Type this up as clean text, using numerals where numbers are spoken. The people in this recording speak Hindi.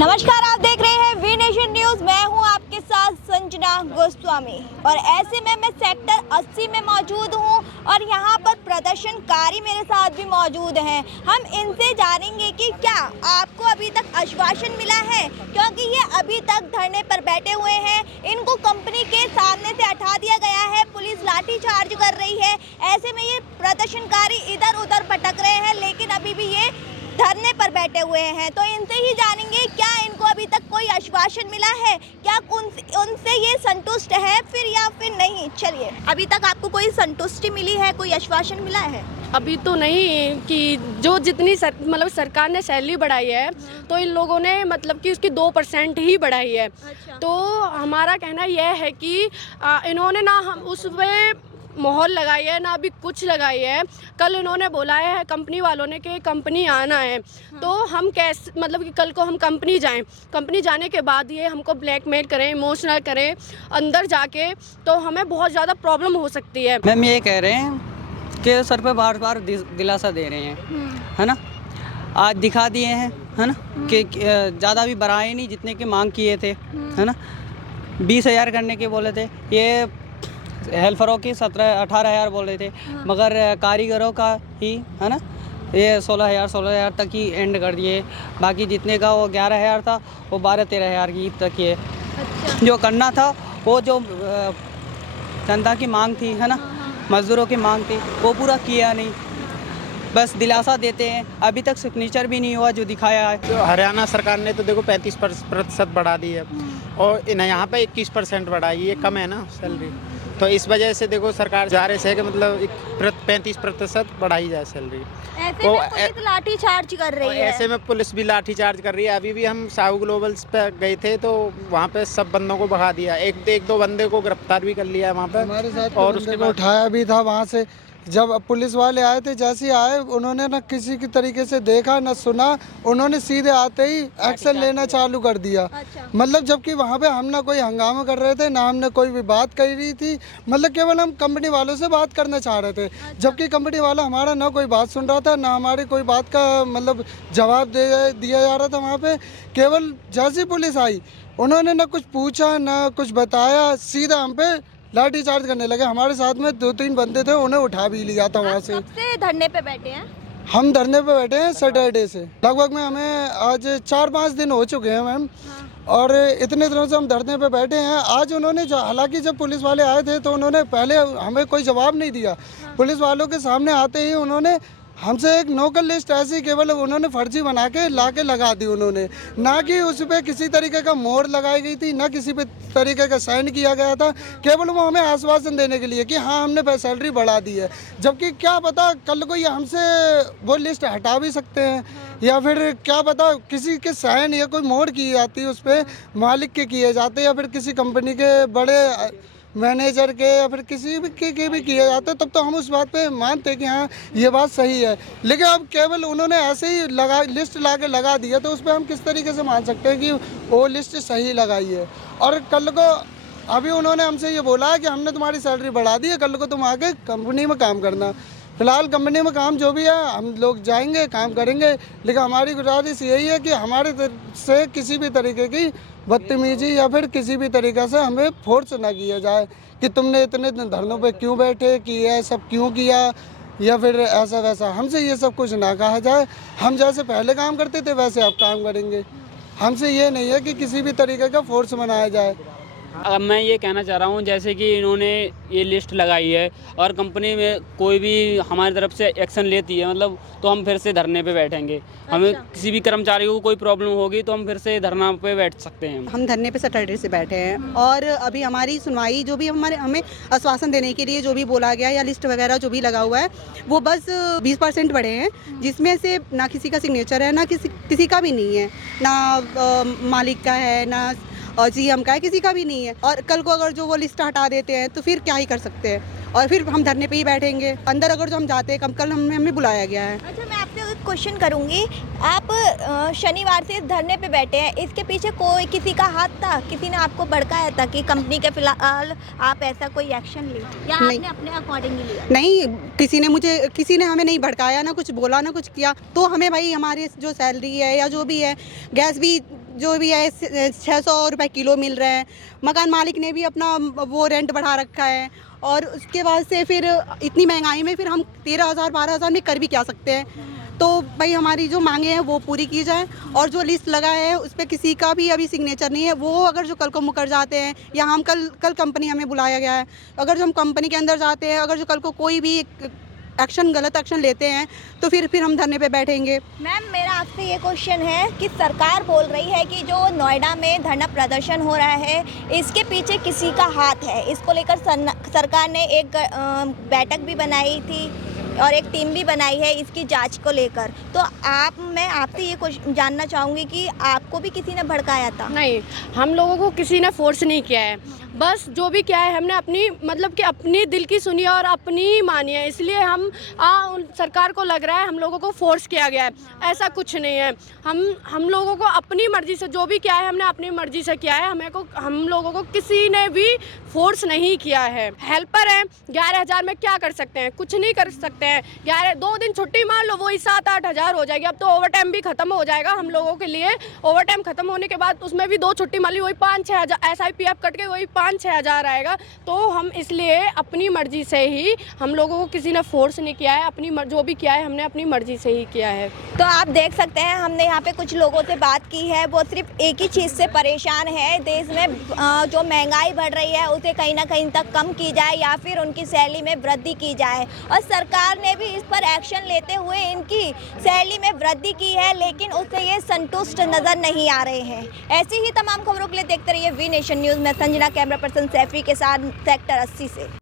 नमस्कार, आप देख रहे हैं वी नेशन न्यूज। मैं हूं आपके साथ संजना गोस्वामी और ऐसे में मैं सेक्टर 80 में मौजूद हूं और यहां पर प्रदर्शनकारी मेरे साथ भी मौजूद हैं। हम इनसे जानेंगे कि क्या आपको अभी तक आश्वासन मिला है, क्योंकि ये अभी तक धरने पर बैठे हुए हैं। इनको कंपनी के सामने से हटा दिया गया है, पुलिस लाठीचार्ज कर रही है। ऐसे में ये प्रदर्शनकारी इधर उधर भटक रहे हैं, लेकिन अभी भी ये धरने पर बैठे हुए हैं। तो इनसे ही जानेंगे क्या इनको अभी तक कोई आश्वासन मिला है, क्या उनसे ये संतुष्ट है फिर या फिर नहीं। चलिए, अभी तक आपको कोई संतुष्टि मिली है, कोई आश्वासन मिला है? अभी तो नहीं कि जो जितनी सरकार ने सैलरी बढ़ाई है तो इन लोगों ने मतलब कि उसकी 2% ही बढ़ाई है। अच्छा। तो हमारा कहना यह है कि इन्होंने ना हम उस पे मोहर लगाई है ना अभी कुछ लगाई है। कल इन्होंने बोला है कंपनी वालों ने कि कंपनी आना है। तो हम कैसे मतलब कि कल को हम कंपनी जाएं, कंपनी जाने के बाद ये हमको ब्लैकमेल करें, इमोशनल करें अंदर जाके, तो हमें बहुत ज़्यादा प्रॉब्लम हो सकती है। मैम ये कह रहे हैं कि सर पे बार बार दिलासा दे रहे हैं, है ना। आज दिखा दिए हैं, है ना, कि ज़्यादा भी बढ़ाए नहीं जितने की मांग किए थे, है ना। 20,000 करने के बोले थे, ये हेल्परों की 17-18,000 बोल रहे थे, मगर कारीगरों का ही, है ना, ये 16,000 तक ही एंड कर दिए। बाकी जितने का वो 11,000 था वो 12-13,000 की तक ये जो करना था, वो जो जनता की मांग थी, है ना, मजदूरों की मांग थी, वो पूरा किया नहीं। बस दिलासा देते हैं, अभी तक सिग्नेचर भी नहीं हुआ जो दिखाया है। तो हरियाणा सरकार ने तो देखो 35% बढ़ा दी है और यहाँ पे 21% बढ़ाई, ये कम है ना सैलरी। तो इस वजह से देखो सरकार जा रहे है कि मतलब 35% बढ़ाई जाए सैलरी। ऐसे में पुलिस लाठीचार्ज कर रही है। ऐसे में पुलिस भी लाठीचार्ज कर रही है। अभी भी हम साहू ग्लोबल्स पे गए थे तो वहाँ पे सब बंदों को भगा दिया, एक दो बंदे को गिरफ्तार भी कर लिया वहाँ पे, हमारे साथ और उसके उसके को उठाया भी था वहाँ से। जब पुलिस वाले आए थे, जैसे ही आए उन्होंने ना किसी की तरीके से देखा ना सुना, उन्होंने सीधे आते ही एक्शन लेना चालू कर दिया। अच्छा। मतलब जबकि वहाँ पे हम ना कोई हंगामा कर रहे थे, ना हमने कोई भी बात कर रही थी, मतलब केवल हम कंपनी वालों से बात करना चाह रहे थे। जबकि कंपनी वाला हमारा ना कोई बात सुन रहा था, ना हमारी कोई बात का मतलब जवाब दिया जा रहा था। वहाँ पे केवल जैसी पुलिस आई, उन्होंने ना कुछ पूछा ना कुछ बताया, सीधा हम पे लाठी चार्ज करने लगे। हमारे साथ में 2-3 बंदे थे, उन्हें उठा भी लिया था वहाँ से। कब से धरने पे बैठे हैं? हम धरने पे बैठे हैं सैटरडे से, लगभग में हमें आज 4-5 दिन हो चुके हैं मैम। और इतने दिनों से हम धरने पे बैठे हैं। आज उन्होंने हालांकि जब पुलिस वाले आए थे तो उन्होंने पहले हमें कोई जवाब नहीं दिया। पुलिस वालों के सामने आते ही उन्होंने हमसे एक नोकल लिस्ट ऐसी केवल उन्होंने फर्जी बना के लगा दी उन्होंने, ना कि उस पर किसी तरीके का मोहर लगाई गई थी, ना किसी पे तरीके का साइन किया गया था। केवल वो हमें आश्वासन देने के लिए कि हाँ हमने सैलरी बढ़ा दी है, जबकि क्या पता कल को ये हमसे वो लिस्ट हटा भी सकते हैं, या फिर क्या पता किसी के साइन या कोई मोहर की जाती है उस पर, मालिक के किए जाते, या फिर किसी कंपनी के बड़े मैनेजर के या फिर किसी भी के भी किए जाते, तब तो हम उस बात पे मानते कि हाँ ये बात सही है। लेकिन अब केवल उन्होंने ऐसे ही लिस्ट लगा दिया, तो उस पर हम किस तरीके से मान सकते हैं कि वो लिस्ट सही लगाई है। और कल को अभी उन्होंने हमसे ये बोला है कि हमने तुम्हारी सैलरी बढ़ा दी है, कल को तुम आके कंपनी में काम करना। फिलहाल कंपनी में काम जो भी है हम लोग जाएंगे, काम करेंगे, लेकिन हमारी गुजारिश यही है कि हमारे से किसी भी तरीके की बदतमीजी या फिर किसी भी तरीक़े से हमें फोर्स ना किया जाए कि तुमने इतने धरनों पे क्यों बैठे, कि ये सब क्यों किया, या फिर ऐसा वैसा। हमसे ये सब कुछ ना कहा जाए। हम जैसे पहले काम करते थे वैसे अब काम करेंगे। हमसे ये नहीं है कि किसी भी तरीके का फोर्स बनाया जाए। अब मैं ये कहना चाह रहा हूँ, जैसे कि इन्होंने ये लिस्ट लगाई है और कंपनी में कोई भी हमारी तरफ से एक्शन लेती है मतलब, तो हम फिर से धरने पे बैठेंगे। हमें किसी भी कर्मचारी को कोई प्रॉब्लम होगी तो हम फिर से धरना पे बैठ सकते हैं। हम धरने पे सैटरडे से बैठे हैं और अभी हमारी सुनवाई जो भी हमें आश्वासन देने के लिए जो भी बोला गया या लिस्ट वगैरह जो भी लगा हुआ है वो बस 20% बढ़े हैं, जिसमें से ना किसी का सिग्नेचर है, ना किसी का भी नहीं है, ना मालिक का है, ना GM का है, किसी का भी नहीं है। और कल को अगर जो वो लिस्ट हटा देते हैं तो फिर क्या ही कर सकते हैं, और फिर हम धरने पे ही बैठेंगे। अंदर अगर जो हम जाते हैं, कल हमें बुलाया गया है। अच्छा, मैं आपसे एक क्वेश्चन करूंगी। आप शनिवार से इस धरने पे बैठे हैं, इसके पीछे कोई किसी का हाथ था? किसी ने आपको भड़काया था कि कंपनी के फिलहाल आप ऐसा कोई एक्शन ले, या आपने अपने अकॉर्डिंगली लिया? नहीं, किसी ने हमें नहीं भड़काया, ना कुछ बोला, ना कुछ किया। तो हमें भाई हमारी जो सैलरी है या जो भी है, गैस भी जो भी है 600 रुपये किलो मिल रहा है। मकान मालिक ने भी अपना वो रेंट बढ़ा रखा है और उसके बाद से फिर इतनी महंगाई में फिर हम 13,000 12,000 में कर भी क्या सकते हैं। तो भाई हमारी जो मांगे हैं वो पूरी की जाए और जो लिस्ट लगा है उस पर किसी का भी अभी सिग्नेचर नहीं है। वो अगर जो कल को मुकर जाते हैं या हम कल कंपनी हमें बुलाया गया है, अगर जो हम कंपनी के अंदर जाते हैं, अगर जो कल को कोई भी एक्शन गलत एक्शन लेते हैं तो फिर हम धरने पे बैठेंगे। मैम मेरा आपसे ये क्वेश्चन है कि सरकार बोल रही है कि जो नोएडा में धरना प्रदर्शन हो रहा है इसके पीछे किसी का हाथ है। इसको लेकर सरकार ने एक बैठक भी बनाई थी और एक टीम भी बनाई है इसकी जांच को लेकर। तो मैं आपसे ये जानना चाहूँगी कि आपको भी किसी ने भड़काया था? नहीं, हम लोगों को किसी ने फोर्स नहीं किया है। बस जो भी क्या है हमने अपनी मतलब कि अपनी दिल की सुनी और अपनी मानी है, इसलिए हम सरकार को लग रहा है हम लोगों को फोर्स किया गया है। ऐसा कुछ नहीं है। हम लोगों को अपनी मर्जी से जो भी क्या है हमने अपनी मर्जी से किया है। हम लोगों को किसी ने भी फोर्स नहीं किया है। हेल्पर हैं, 11,000 में क्या कर सकते हैं? कुछ नहीं कर सकते हैं। 2 दिन छुट्टी मान लो वही 7-8 हज़ार हो जाएगी। अब तो ओवर टाइम भी खत्म हो जाएगा हम लोगों के लिए। ओवर टाइम खत्म होने के बाद उसमें भी 2 छुट्टी मान ली वही 5-6 हज़ार, SIPF कट के वही 5-6 हज़ार आएगा। तो हम इसलिए अपनी मर्जी से ही, हम लोगों को किसी ने फोर्स नहीं किया है। जो भी किया है हमने अपनी मर्जी से ही किया है। तो आप देख सकते हैं हमने यहाँ पे कुछ लोगों से बात की है, वो सिर्फ एक ही चीज़ से परेशान है। देश में जो महंगाई बढ़ रही है उसे कहीं ना कहीं तक कम की जाए या फिर उनकी सैलरी में वृद्धि की जाए। और सरकार ने भी इस पर एक्शन लेते हुए इनकी सैलरी में वृद्धि की है, लेकिन उससे ये संतुष्ट नज़र नहीं आ रहे हैं। ऐसी ही तमाम खबरों के लिए देखते रहिए वी नेशन न्यूज़ में संजना, कैमरा पर्सन सैफी के साथ सेक्टर 80 से।